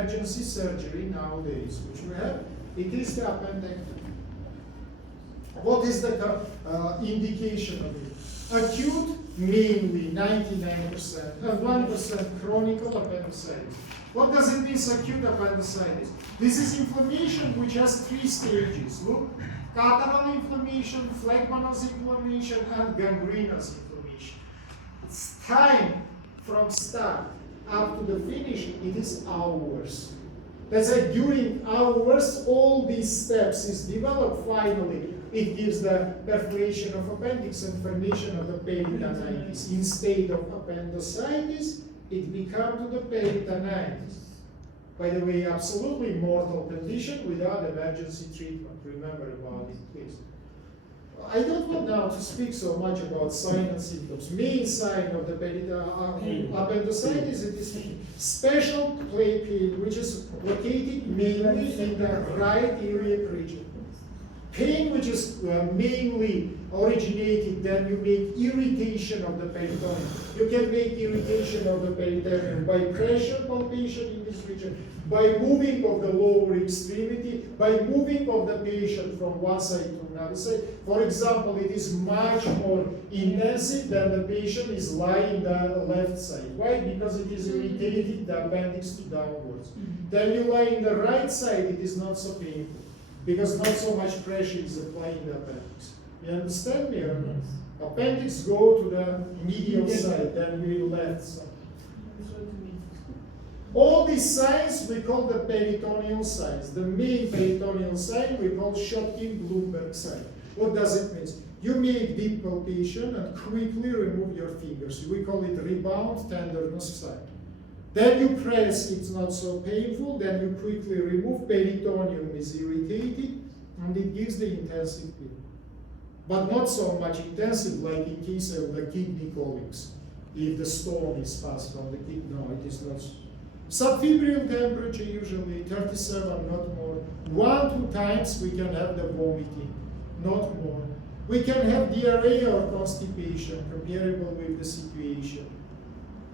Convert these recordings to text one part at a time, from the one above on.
emergency surgery nowadays, which we have, it is the appendectomy. What is the indication of it? Acute, mainly 99%, and 1% chronic appendicitis. What does it mean, acute appendicitis? This is inflammation which has 3 stages. Look, catarrhal inflammation, phlegmonous inflammation, and gangrenous inflammation. It's time from start up to the finish, it is hours. That's why during hours, all these steps is developed finally. It gives the perforation of appendix and formation of the peritonitis. Instead of appendicitis, it becomes to the peritonitis. By the way, absolutely mortal condition without emergency treatment. Remember about it, please. I don't want now to speak so much about signs and symptoms. Main sign of the appendicitis is special plate pain, which is located mainly in the right iliac region. Pain which is mainly originated, then you make irritation of the peritoneum. You can make irritation of the peritoneum by pressure palpation in this region, by moving of the lower extremity, by moving of the patient from one side to another side. For example, it is much more intensive than the patient is lying on the left side. Why? Because it is irritated the appendix to downwards. Then you lie in the right side, it is not so painful, because not so much pressure is applied in the appendix. You understand me or not? Appendix go to the medial side, then we left side. All these signs we call the peritoneal signs. The main peritoneal sign we call Schottky-Bloomberg sign. What does it mean? You make deep palpation and quickly remove your fingers. We call it rebound tenderness sign. Then you press, it's not so painful, then you quickly remove, peritoneum is irritated, and it gives the intensive pain. But not so much intensive like in case of the kidney colics. If the stone is passed from the kidney, no, it is not. Subfebrile temperature usually 37, not more. 1-2 times we can have the vomiting, not more. We can have diarrhea or constipation comparable with the situation.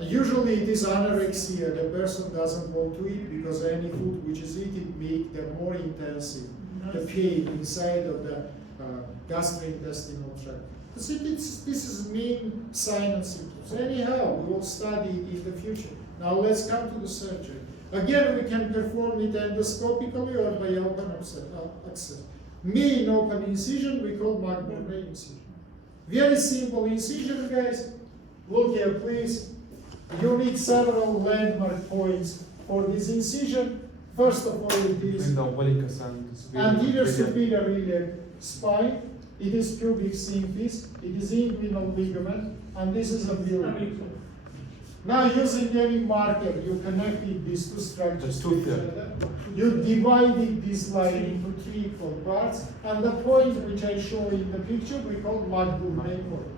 Usually it is anorexia. The person doesn't want to eat because any food which is eaten make them more intensive. The pain inside of the gastrointestinal tract. So this is main sign and symptoms. Anyhow, we will study it in the future. Now let's come to the surgery. Again, we can perform it endoscopically or by open access. Main open incision we call McBurney incision. Very simple incision, guys. Look here, please. You need several landmark points for this incision. First of all, it is anterior superior iliac spine. It is pubic symphysis. It is inguinal ligament, and this is umbilical. Now, using any marker, you connected these two structures to each other. You divided this line into 3 equal parts, and the point which I show in the picture we call McBurney point.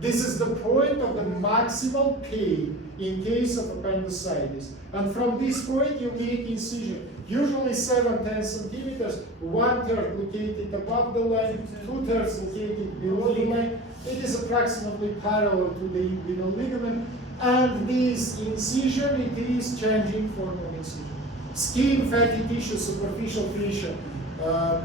This is the point of the maximal pain in case of appendicitis. And from this point, you make incision. Usually 7-10 centimeters, 1/3 located above the line, 2/3 located below the line. It is approximately parallel to the inguinal ligament. And this incision, it is changing form of incision. Skin, fatty tissue, superficial fascia,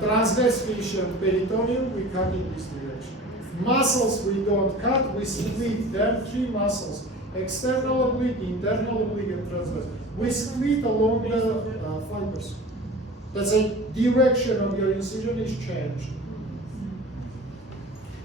transverse fascia, and peritoneum, we cut in this direction. Muscles we don't cut, we split them, 3 muscles. External oblique, internal oblique, and transverse. We split along the fibers. That's a direction of your incision is changed.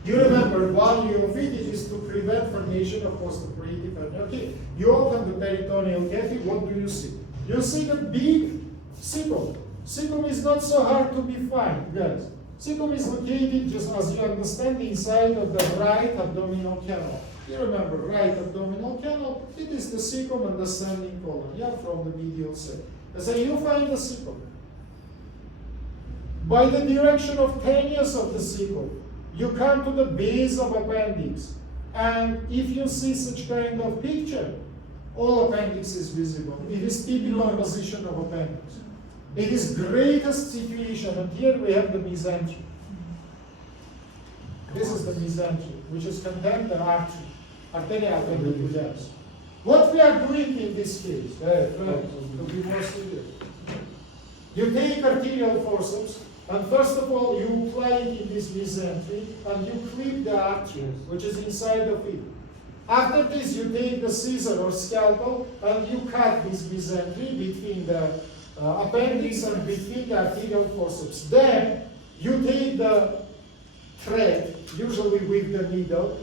You remember, value of it is to prevent formation of post-operative hernia. Okay, you open the peritoneal cavity, what do you see? You see the big cecum. Cecum is not so hard to be found, guys. Cecum is located, just as you understand, inside of the right abdominal canal. You remember, right abdominal canal, it is the cecum and the ascending colon, yeah, from the medial side. So you find the cecum. By the direction of tenuous of the cecum, you come to the base of appendix. And if you see such kind of picture, all appendix is visible. It is typical position of appendix. It is greatest situation, and here we have the mesentery. This is the mesentery, which is contained the artery, arteria appendicularis. What we are doing in this case, to be more serious, you take arterial forceps, and first of all, you apply it in this mesentery, and you clip the artery, which is inside of it. After this, you take the scissor or scalpel, and you cut this mesentery between the appendix and between the arterial forceps. Then, you take the thread, usually with the needle,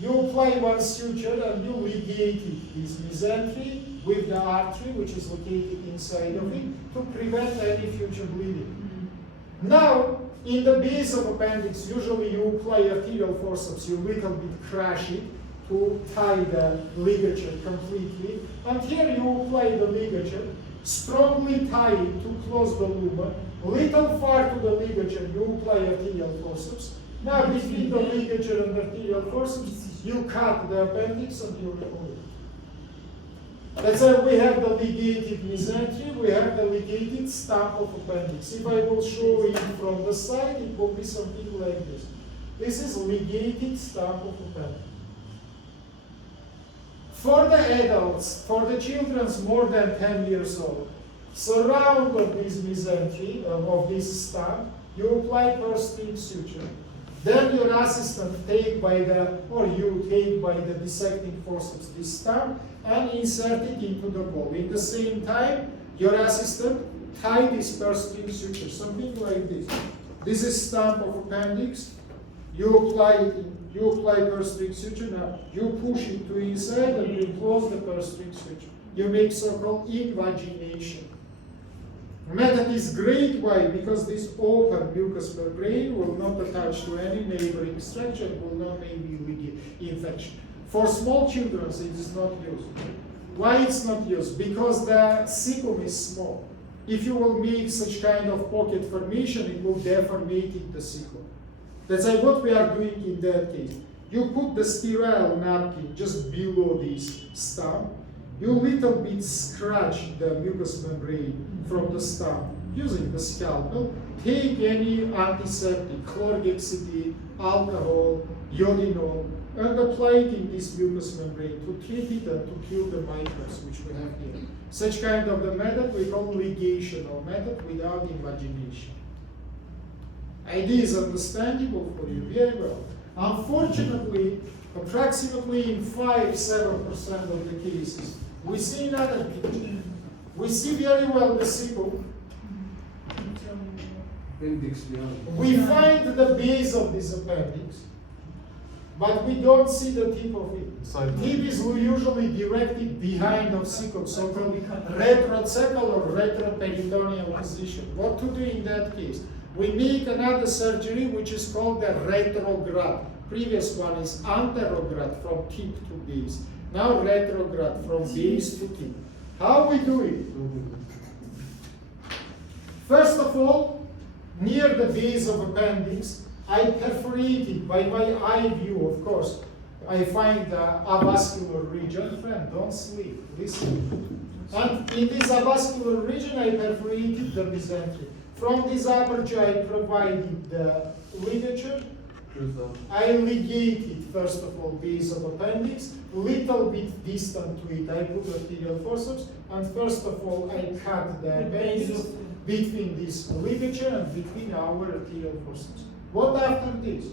you apply one suture and you ligate it, this mesentery, with the artery, which is located inside of it, to prevent any future bleeding. Now, in the base of appendix, usually you apply arterial forceps, you little bit crush it to tie the ligature completely. And here you apply the ligature, strongly tie it to close the lumen, little far to the ligature, you apply arterial forceps. Now, between the ligature and arterial forceps, you cut the appendix and you remove it. Let's say we have the ligated mesentery, we have the ligated stump of appendix. If I will show it from the side, it will be something like this. This is ligated stump of appendix. For the adults, for the children more than 10 years old, surround of this mesentery, of this stump, you apply purse-string suture. Then your assistant take by the, or you take by the dissecting forceps this stump and insert it into the ball. In the same time, your assistant tie this purse-string suture, something like this. This is stump of appendix. You apply purse-string suture. Now you push it to inside and you close the purse-string suture. You make so-called invagination. Method is great. Why? Because this open mucous membrane will not attach to any neighboring structure, will not maybe lead infection. For small children, it is not used. Why it's not used? Because the cecum is small. If you will make such kind of pocket formation, it will deformate the cecum. That's why what we are doing in that case. You put the sterile napkin just below this stump. You little bit scratch the mucous membrane from the stump using the scalpel. Take any antiseptic, chlorhexidine, alcohol, iodinol, and apply it in this mucous membrane to treat it and to kill the microbes which we have here. Such kind of the method we call ligational method without invagination. Idea is understandable for you very well. Unfortunately, approximately in 5-7% of the cases, we see another picture. We see very well the cecum. We find the base of this appendix, but we don't see the tip of it. Tip is usually directed behind of cecum, so-called retrocecal or retroperitoneal position. What to do in that case? We make another surgery which is called the retrograde. Previous one is anterograde from tip to base. Now retrograde from base to tip. How we do it? First of all, near the base of appendix, I perforate it by my eye view, of course. I find the avascular region. Friend, don't sleep, listen. And in this avascular region, I perforated the mesentery. From this aperture, I provided the ligature. I ligate it, first of all, base of appendix, little bit distant to it, I put arterial forceps, and first of all, I cut the appendix between this ligature and between our arterial forceps. What after this?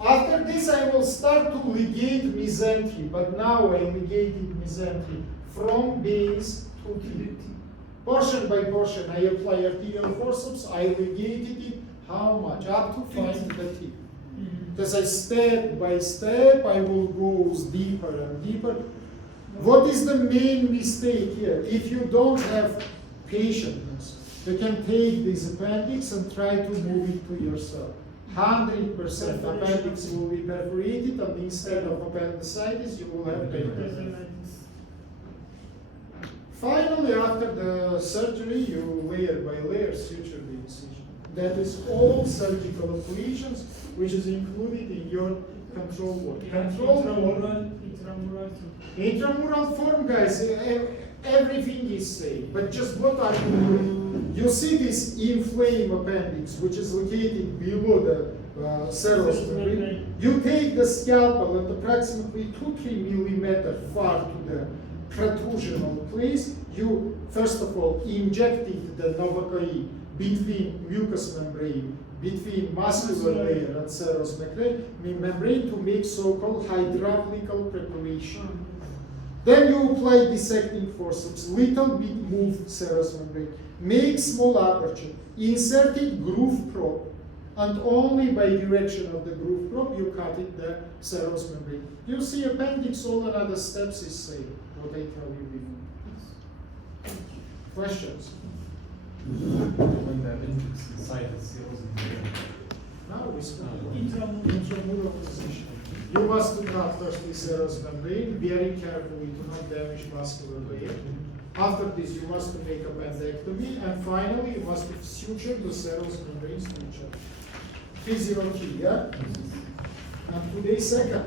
After this, I will start to ligate mesentery, but now I ligated mesentery from base to tip. Portion by portion, I apply arterial forceps, I ligated it, how much? Up to find the tip. Because I step by step, I will go deeper and deeper. What is the main mistake here? If you don't have patience, you can take this appendix and try to move it to yourself. 100% appendix will be perforated, and instead of appendicitis, you will have pain. Finally, after the surgery, you layer by layer suture the incision. That is all surgical operations, which is included in your control ward. Intramural form, guys, everything is safe. But just what are you doing? You see this inflamed appendix, which is located below serous membrane. You take the scalpel at approximately 2-3 millimeter far to the protrusional place. You first of all injected the Novacoid between mucous membrane, between muscular layer and serous membrane to make so-called hydraulical preparation. Then you apply dissecting forceps, little bit move serous membrane, make small aperture, insert it groove probe, and only by direction of the groove probe you cut it the serous membrane. You see appendix, all another steps is same, what I tell you before. Questions? When the appendix inside the cells in the brain. Now we start intramural position. You must not touch the serous membrane, very carefully to not damage muscular layer. After this, you must make appendectomy, and finally, you must suture the serous membrane suture. Physiology, yeah? And today's second.